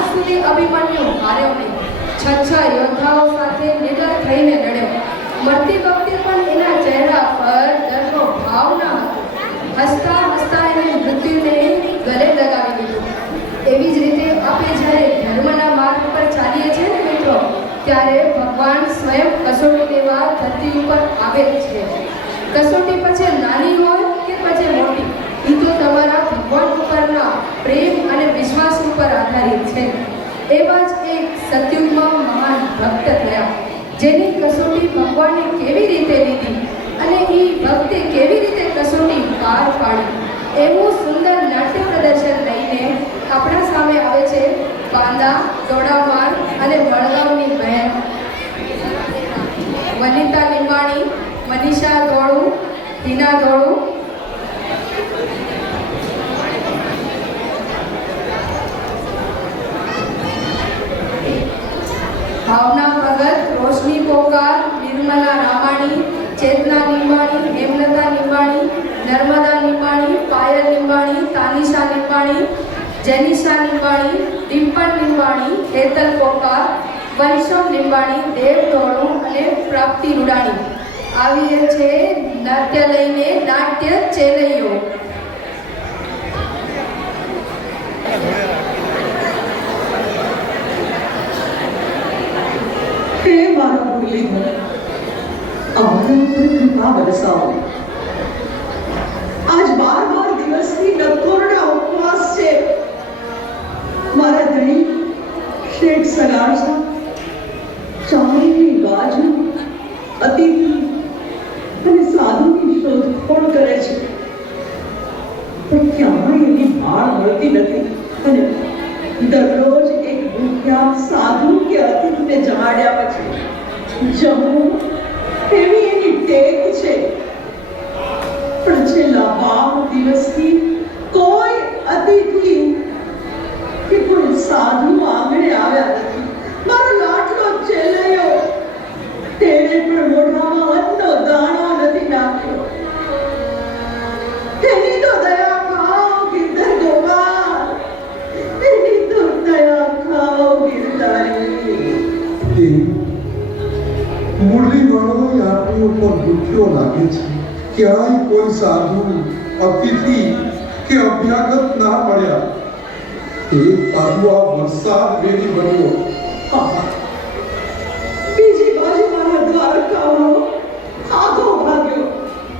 આજ સુધી અભિમન્યુ હાર્યો નહીં. છ યોદ્ધાઓ સાથે નિડર થઈને લડ્યો. મરતી વખતે પણ એના ચહેરા પર ડરનો ભાવ ન હતો. હસતા હસતા એને મૃત્યુને ગલે લગાવી દીધું. એવી જ રીતે આપણે જ્યારે ધર્મના માર્ગ પર ચાલીએ છીએ ને મિત્રો, ત્યારે ભગવાન સ્વયં કસોટી લેવા ધરતી ઉપર આવે છે. કસોટી પછી નાની હોય કે પછી મોટી, એ તો તમારા ભગવાન ઉપરના પ્રેમ અને વિશ્વાસ ઉપર આધારિત છે. એવા જ એક સતયુગમાં મહાન ભક્ત થયા, જેની કસોટી ભગવાને કેવી રીતે લીધી અને એ ભક્તે કેવી રીતે કસોટી પાર પાડી, એવું સુંદર નાટ્ય પ્રદર્શન લઈને આપણા સામે આવે છે બાંદા, તોડામાર અને વડગામની બહેન વનિતા લીંબાણી, મનીષા ધોળુ, હિના ધોળુ, ભાવના ભગત, રોશની પોકાર, નિર્મલા રામાણી, ચેતના લીંબાણી, હેમલતા લીંબાણી, નર્મદા લીંબાણી, પાયલ લીંબાણી, તાનિશા લીંબાણી, જેનિશા લીંબાણી, ડિમ્પલ લીંબાણી, હેતલ પોકાર, વંશમ લીંબાણી, દેવ ધોળુ અને પ્રાપ્તિ રૂડાણી આવીએ છે નાટ્ય લઈને નાટ્ય ચેલૈયો. હે મારા મુરલીધર, અમારા ઉપર કૃપા વરસાવો. આજ 12 દિવસથી નકોરડા ઉપવાસ છે. મારા ધણી શેઠ સગાડસા ચારેયની બાજુ અતિથિ અને સાધુની શોધખોળ કરે છે, પણ ક્યાંય એની ભાળ મળતી નથી. અને દરરોજ એક ભૂખ્યા સાધુ કે અતિથિને જમાડ્યા પછી જમવું એવી એની ટેક છે. પણ છેલ્લા 12 દિવસથી કોઈ અતિથિ કે કોઈ સાધુ આંગણે આવ્યા નથી. મારો લાડલો ચેલૈયો, તેણે પણ મોઢામાં અન્નનો દાણો નથી નાખ્યો. તેની તો દયા ખાઓ ગિરધર ગોપાલ, તેની તો દયા ખાઓ ગિરધારી. મુરલી વાળો આપણી ઉપર દુખ્યો લાગે છે. ક્યાંય કોઈ સાધુ, અતિથિ કે અભ્યાગત ના મળ્યા. એક બાજુ આ વરસાદ વેરી બન્યો, બીજી બાજુ મારા દ્વારકાવાળો આઘો ભાગ્યો.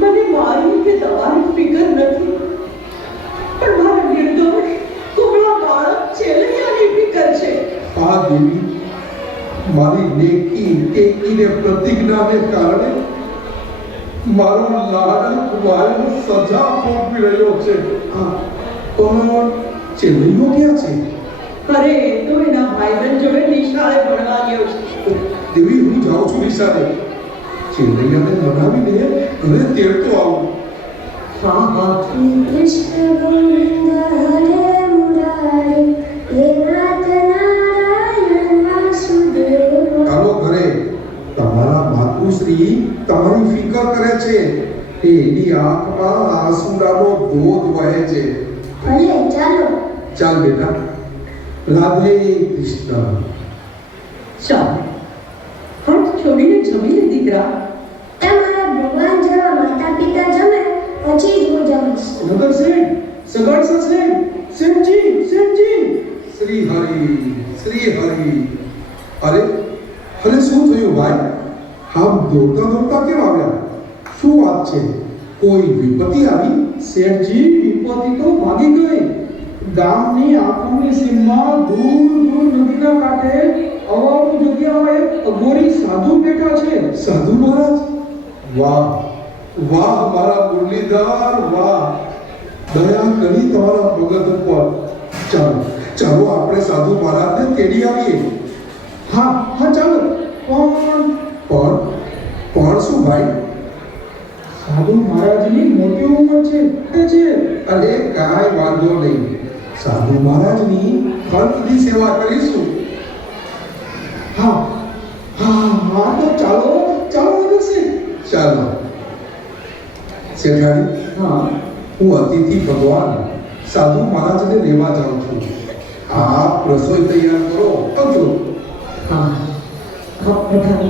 મને મારી કે તમારી ફિકર નથી, પણ મારા નિર્દોષ કુમળા બાળક ચેલૈયાની ફિકર છે. આ દેવી મારી નેકી ટેકીને પ્રતિજ્ઞાને કારણે મારો લાડક વાયુ સજા ભોગવી રહ્યો છે. પણ ચેલૈયો ક્યાં છે? અરે એ તો એના ભાઈબંધ જોડે નિશાળે ભણવા ગયો છે. દેવી, હું જાઉં છું નિશાળે. ચેલૈયાને મનાવીને ઘરે તેડતો આવું. હા હા. કૃષ્ણ ગોવિંદ હરે મુરારી, હે નાથ નારાયણ વાસુદેવ. ચાલો ઘરે. તમારા માતુશ્રી તમારી ફિકર કરે છે. એની આંખમાં આંસુડાનો ધોધ વહે છે. ભલે ચાલો. ચાલ બેટા. રાધે કૃષ્ણ. ચાલ, હટ છોડીને જમી લે દીકરા. તમારા ભગવાન જેવા માતા પિતા જમે પછી જ હું જમીશ. નગર શેઠ, સગાડસા શેઠ, શેઠજી, શેઠજી. શ્રી હરિ, શ્રી હરિ. અરે અરે, શું થયું ભાઈ? આપ દોડતા દોડતા કેમ આવ્યા? શું વાત છે? કોઈ વિપત્તિ આવી? શેઠજી, વિપત્તિ તો ભાગી ગઈ. ગામની આંખોની સીમમાં દૂર દૂર નદીના કાંઠે અવાવરૂ જગ્યામાં એક અઘોરી સાધુ બેઠા છે. સાધુ મહારાજ? વાહ વાહ મારા મુરલીધર, વાહ. દયા કરી તમારા ભગત ઉપર. ચાલો ચાલો, આપણે સાધુ મહારાજને તેડી આવીએ. હા હા ચાલો. પણ શું ભાઈ? સાધુ મહારાજની મોટી ઉંમર છે. અરે કાંઈ વાંધો નહીં. સાધુ મહારાજની ખંતની સેવા કરીશું. હા હા હા, તો ચાલો ચાલો નગરશ્રી. ચાલો શેઠાણી, હા હું અતિથિ ભગવાન સાધુ મહારાજને લેવા જાઉં છું. આપ રસોઈ તૈયાર કરો. આવજો. હા હા, પધારો,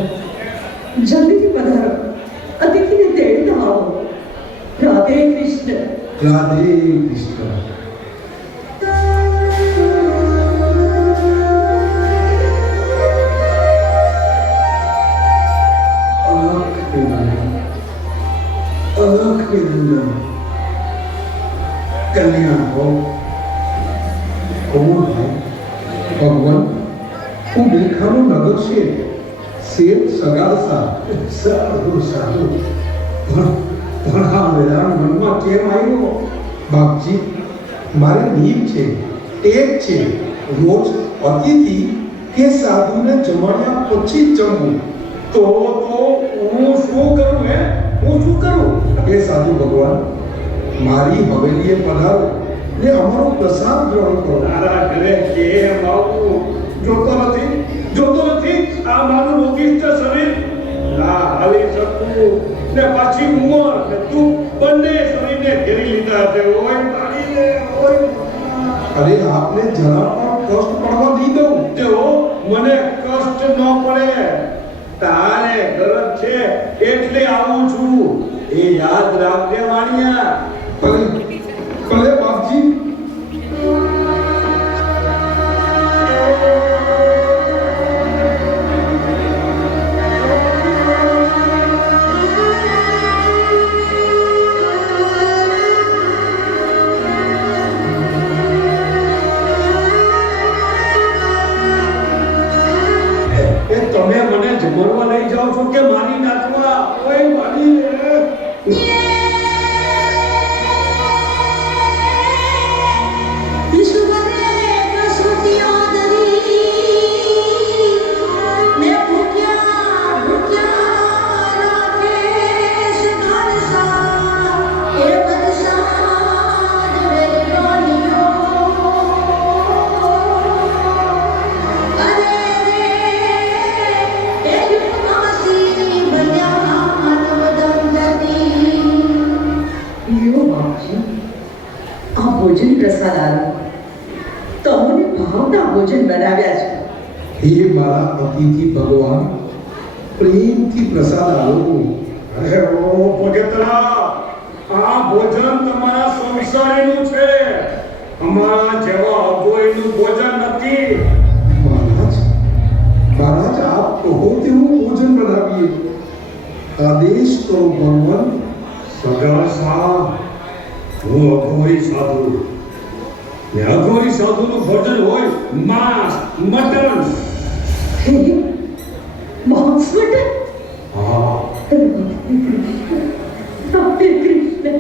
જલ્દીથી પધારો. અતિથિને તેડતા આવો. રાધે કૃષ્ણ. રાધે કૃષ્ણ. કલ્યાણ હો. કોણ ભાઈ? ભગવાન, હું દેખાનો નગર છે, શેઠ સગાડસા. સાધુ સાધુ. પણ આ વેરાન મનમાં કેમ આવ્યો? બાપજી, મારે નીમ છે, ટેક છે, રોજ અતિથિ કે સાધુને જમાડ્યા પછી જ જમવું. તો હું શું કરું? હું શું કરું? હે સાધુ ભગવાન, મારી હવેલીએ પધારો ને અમારો પ્રસાદ ગ્રહણ કરો. તારા ઘરે કેમ આવું? જોતો નથી આ મારું રોગિષ્ટ શરીર ના હાલી શકું ને પાછી ઉંમર ને તું બંને શરીરને ઘેરી લીધા છે. ઓય પાડી લે, ઓય. અરે આપને જરા પણ કષ્ટ પડવા નહીં દઉં. તેઓ મને કષ્ટ ન પડે. તારે ગરજ છે એટલે આવું છું, એ યાદ રાખજે વાણિયા. ભલે ભલે બાપજી. તમે મને જમણવા લઈ જાઓ છો કે મારી નાચવા? ઓય મારી લે. ભોજન પ્રસાદ આવ્યો. તમને ભાવના ભોજન બનાવ્યા છે. હે મારા અતિથિ ભગવાન, પ્રેમથી પ્રસાદ આલો. અરે ઓ ભગતરા, આ ભોજન તમારા સંસારીનું છે, અમારા જેવા અભોયનું ભોજન નથી. મહારાજ, મહારાજ, આપ કહો તેવું ભોજન બનાવીએ. આદેશ કરો ભગવાન. સગા સાહેબ, હું અઘોરી સાધુ ને અઘોરી સાધુનું ભોજન હોય માંસ, મટન. હે, માંસ મટન? હા રાધે કૃષ્ણ.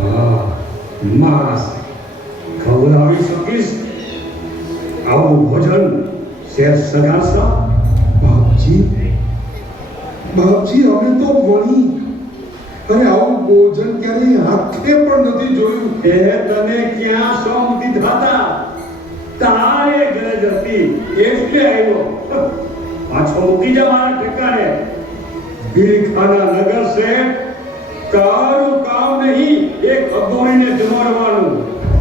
હા, માંસ ખવડાવી શકીશ? આવું ભોજન શેઠ સગાસા? બાપજી, બાપજી, અમે તો વણી અને આવું ભોજન ક્યારેય આંખે પણ નથી જોયું. એ તને ક્યાં સોમ દીધા હતા? તારે ગરજ હતી એટલે આવ્યો. પાછો મૂકી જા મારા ઠેકાણે. ભીખાના નગર શેઠ, તારું કામ નહીં એક અઘોરીને જમાડવાનું.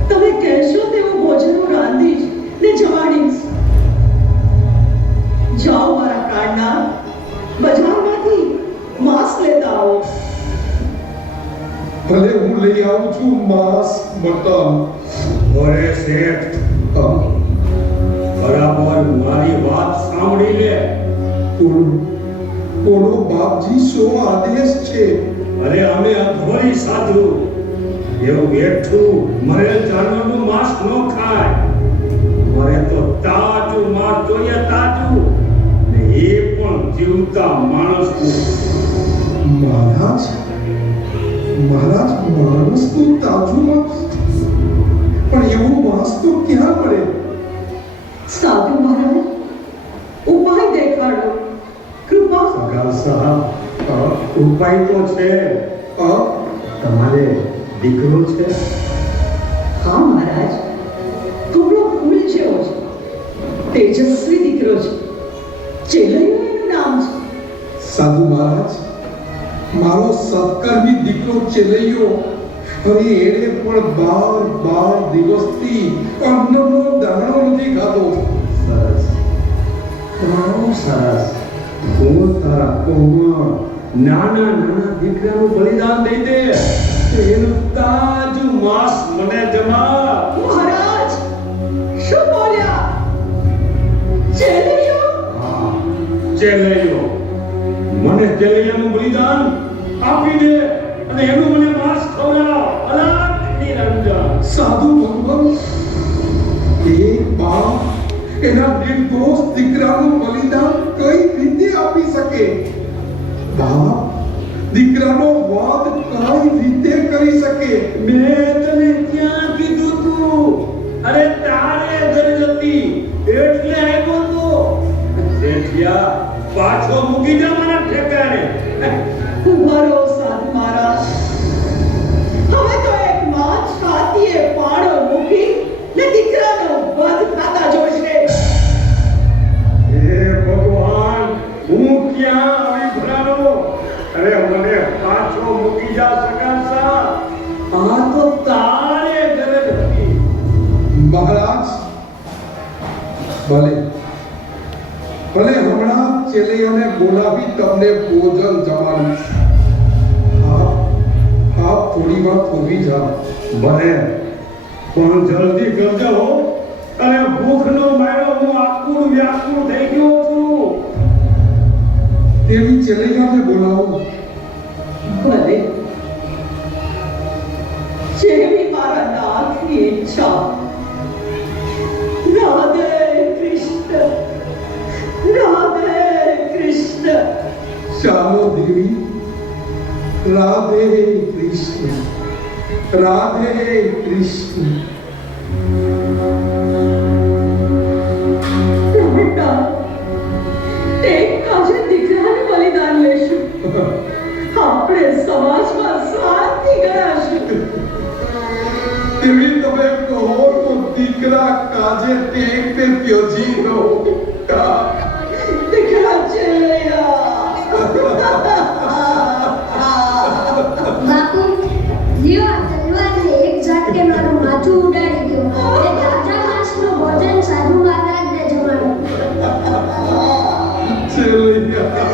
તમે કહેશો તેવું ભોજન હું રાંધીશ ને જમાડીશ. જાઓ મારા કાળના, બજારમાંથી માંસ લેતા આવો. ભલે હું લઈ આવું છું માંસ, મટન. ઓરે શેઠ, બરાબર મારી વાત સાંભળી લે. બોલો બાપજી, શો આદેશ છે? અરે અમે અઘોરી સાધુ એવું બેઠું મરેલ જાનવરનું માંસ ન ખાય. મરે તો તાજું માંસ જોઈએ, તાજું, ને એ પણ જીવતા માણસનું. મહારાજ, મહારાજ, માણસનું તાજું માંસ? પણ એવું માંસ તો ક્યાં મળે? સાધુ મહારાજ, ઉપાય દેખાડો, કૃપા. સગા સાહેબ, ઉપાય તો છે. તમારે દીકરો છે? હા મહારાજ, થોડો ફૂલ જેવો છે, તેજસ્વી દીકરો છે. ચેલૈયું એનું નામ છે. સાધુ મહારાજ, મારો સત્કર્મી દીકરો ચેલૈયો ફરી એણે પણ 12 દિવસથી અન્નનો દાણો નથી ખાધો. સરસ, બહુ સરસ. હું તારા કોમળ નાના દીકરાનું બલિદાન દઈ દે, એનું તાજું માંસ મને જમા. મહારાજ શું બોલ્યા? ચેલીઓ? હા, ચેલૈયો. મને ચેલૈયાનું બલિદાન આપી દે અને એનું મને માંસ ખવડાવ. અલગ નિરંજન. સાધુ ભગવાન, એક બાપ એના નિર્દોષ દીકરાનું બલિદાન કઈ રીતે આપી શકે? બાપ દીકરાનો વધ કઈ રીતે કરી શકે? મેં તને ક્યાં કીધું તું? અરે તારે ગરજ હતી એટલે આવ્યો તો. શેઠિયા, પાછો મૂકી જા મારા ઠેકાણે. ઉભારો સાધુ મહારાજ. હવે તો એક માછ ખાતીએ પાડો મૂકી ને દીકરાનો વધ ખાતા જોશે. હે ભગવાન, હું ક્યાં આવી ભરાનો? અરે મને પાછો મૂકી જા સગાસા. આ તો તારે ગરજ હતી. મહારાજ, ભલે ભલે હમણાં ચેલૈયાને બોલાવી તમને ભોજન જમાડીશ. આપ થોડી વાર થોભી જાઓ. ભલે, પણ જલ્દી કરજો હો. અને ભૂખનો માર્યો હું આકુળ વ્યાકુળ થઈ ગયો છું. તેવી ચેલૈયાને બોલાવો. ભલે, જેવી મારા નાથની ઈચ્છા. રાધે કૃષ્ણ, રાધે કૃષ્ણ. ચાલો દેવી, રાધે કૃષ્ણ, રાધે કૃષ્ણ. બેટા, એક કાજે દીકરાને બલિદાન લેશું. આપણે સમાજમાં શાંતિ કરાશું. દેવી, તમે કહો તો દીકરા કાજે ટેક તે ત્યજી દો. દીકરા ચેલૈયા. બાપુ, લ્યો આ તલવારને એક ઝાટકે મારું માથું ઉડાડી દો. એ તાજા માંસનું ભોજન સાધુ મહારાજને જમાડો. Chelaiah,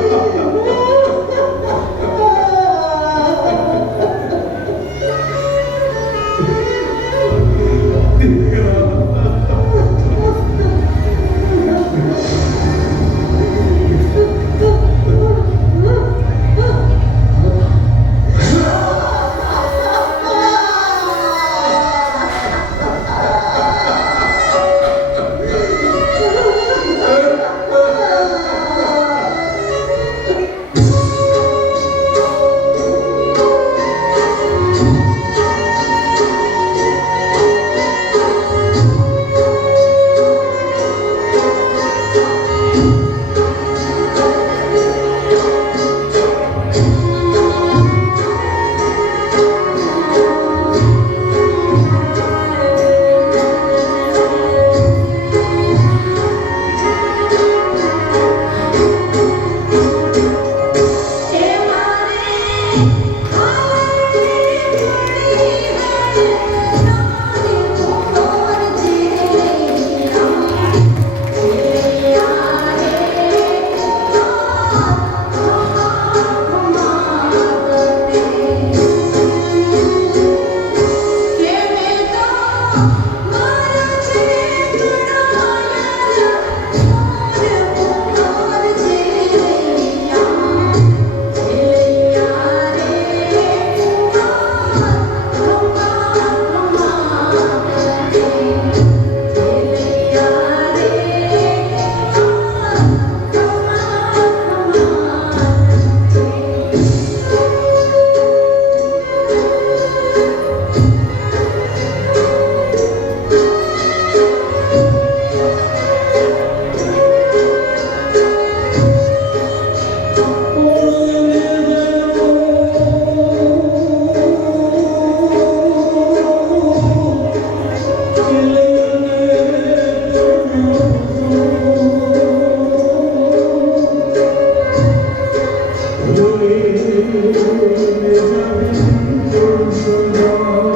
Thank you.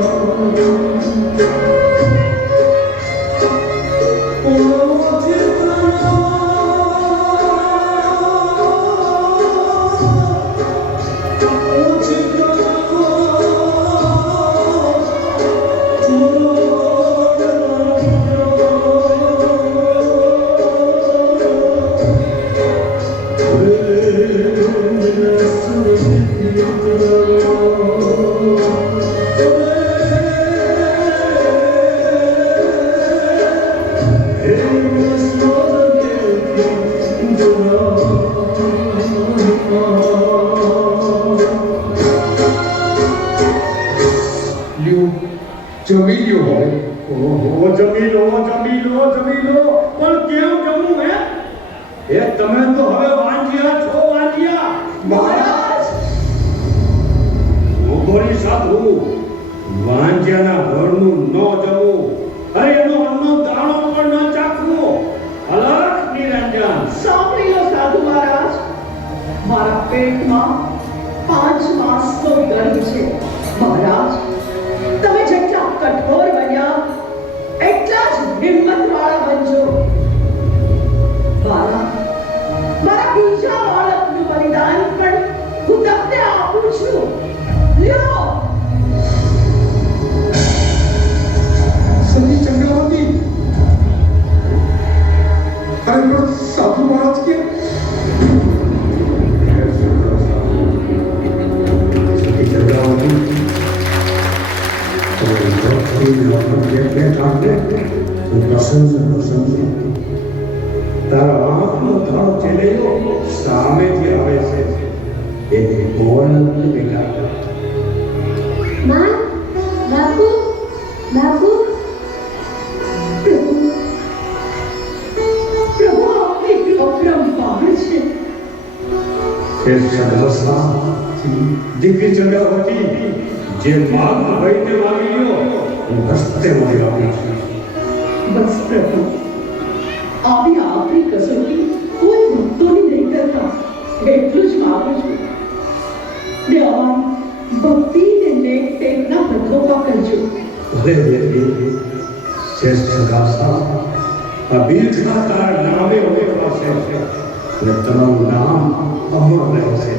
ઓહો, જમી લો પણ કેમ જમવું હે? એ તમે તો હવે વાંજિયા છો, વાંજિયા. મહારાજ મોગોરી સાધુ વાંજિયાના ઘરનું ન જમવું, અરે એનો અન્નનો દાણો પણ ન ચાખવો. અલખ નિરંજન. સાંભળી લો સાધુ મહારાજ, મારા પેટમાં 5 માસનો ગર્ભ છે. મહારાજ તમે જેટલા કઠોર બન્યા એટલા જ હિંમતવાળા બનજો. મારા બીજા બાળકનું બલિદાન પણ હું તમને આપું છું. લ્યો. સતી ચંદ્રાવતી, અરે પણ સાધુ મહારાજ કે તારા આંખનો તારો ચેલેલો સામેથી આવે છે. એને બોલ બેટા. માં, બાપુ, પ્રભુ આપની અપરંપાર છે. દીકરી ચંદ્રાવતી, જે માગ હોય તે માગી લ્યો, હું હસ્તે મળી આપું છું. બસ પ્રભુ, આવી આપણી કસોટી કોઈ ભક્તોની નહીં કરતા, એટલું જ માગું છું. ને અમારી ભક્તિને નેક ટેકના પ્રકોપા કરજો. ભલે શ્રેષ્ઠ દાસા, આ બિલખા તારા નામે ઓળખાશે અને તમારું નામ અમર રહેશે.